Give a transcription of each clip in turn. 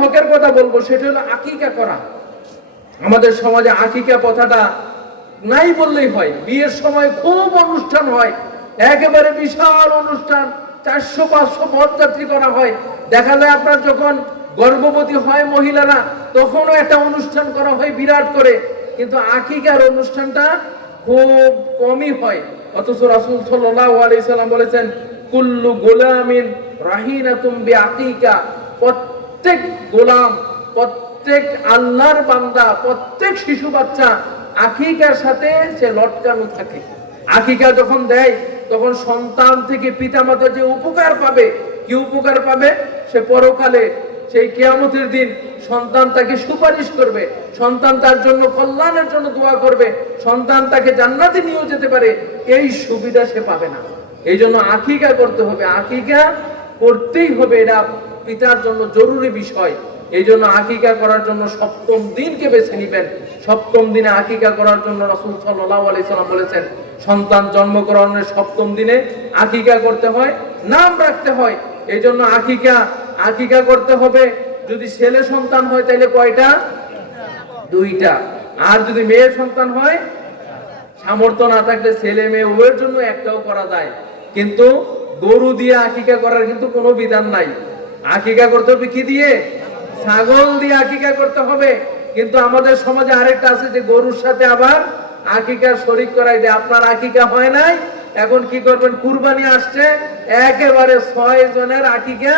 হকের কথা বলব, সেটা হলো আকিকা করা। আমাদের সমাজে আকিকা কথাটা নাই বললেই হয়। বিয়ের সময় খুব অনুষ্ঠান হয়, একেবারে বিশাল অনুষ্ঠান, চারশো, পাঁচশো পদযাত্রী করা হয়। দেখা যায় আপনার যখন গর্ভবতী হয় মহিলারা, তখনও একটা অনুষ্ঠান করা হয় বিরাট করে। কিন্তু আকিকার অনুষ্ঠানটা খুব কমই হয়। অথচ রাসূল সাল্লাম বলেছেন, কুল্লু গোলামিন রাহিনাতুম বিআকিকা। প্রত্যেক গোলাম, প্রত্যেক আল্লাহর বান্দা, প্রত্যেক শিশু বাচ্চা আকিকার সাথে সে লটকানো থাকে। আকিকা যখন দেয়, তখন সন্তান থেকে পিতামাতা যে উপকার পাবে, কি উপকার পাবে? সে পরকালে, সেই কেয়ামতের দিন সন্তান তাকে সুপারিশ করবে। সন্তান তার জন্য কল্যাণের জন্য দোয়া করবে। সন্তান তাকে জান্নাতে নিয়েও যেতে পারে। এই সুবিধা সে পাবে না। এই জন্য আকিকা করতে হবে। আকিকা করতেই হবে এটা পিতার জন্য জরুরি বিষয়। এই জন্য আকিকা করার জন্য সপ্তম দিনকে বেছে নিবেন। সপ্তম দিনে আকিকা করার জন্য রাসূল সাল্লাম বলেছেন, সন্তান জন্মগ্রহণের সপ্তম দিনে আকিকা করতে হয়, নাম রাখতে হয়। এই জন্য আকিকা আকিকা করতে হবে। যদি ছেলে সন্তান হয় তাহলে কয়টা? দুইটা। আর যদি মেয়ে সন্তান হয়, সামর্থ্য না থাকলে ছেলে মেয়ে উভয়ের জন্য একটাও করা যায়। কিন্তু গরু দিয়ে আকিকা করার কিন্তু কোনো বিধান নাই। আকিকা করতে হবে কি দিয়ে? ছাগল দিয়ে আকিকা করতে হবে। কিন্তু আমাদের সমাজে আরেকটা আছে যে গরুর সাথে আবার আকিকা শরিক করাই দেয়। আপনার আকিকা হয় নাই? এখন কি করবেন? কুরবানি আসছে। একেবারে ছয় জনের আকিকা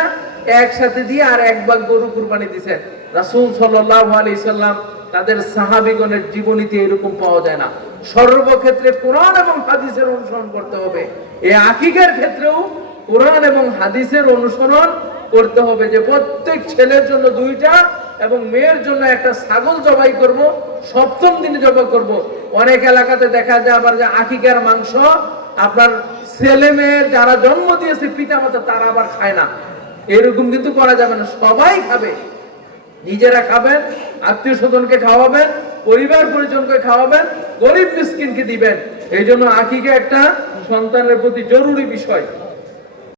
একসাথে দিয়ে আর এক ভাগ গরু কুরবানি দিছে। রাসূল সাল্লাল্লাহু আলাইহি সাল্লাম তাদের সাহাবীগণের জীবনীতে এরকম পাওয়া যায় না। সর্বক্ষেত্রে কোরআন এবং হাদিসের অনুসরণ করতে হবে। এই আকিকার ক্ষেত্রেও কোরআন এবং হাদিসের অনুসরণ করতে হবে যে প্রত্যেক ছেলের জন্য দুইটা এবং মেয়ের জন্য একটা ছাগল জবাই করব, সপ্তম দিনে জবাই করব। অনেক এলাকাতে দেখা যায় আবার যে আকিকার মাংস, আপনার ছেলে মেয়ের যারা জন্ম দিয়েছে পিতা মাতা, তারা আবার খায় না। এরকম কিন্তু করা যাবে না। সবাই খাবে। নিজেরা খাবেন, আত্মীয় স্বজনকে খাওয়াবেন, পরিবার পরিজনকে খাওয়াবেন, গরিব মিসকিনকে দিবেন। এই জন্য আকিকে একটা সন্তানের প্রতি জরুরি বিষয়।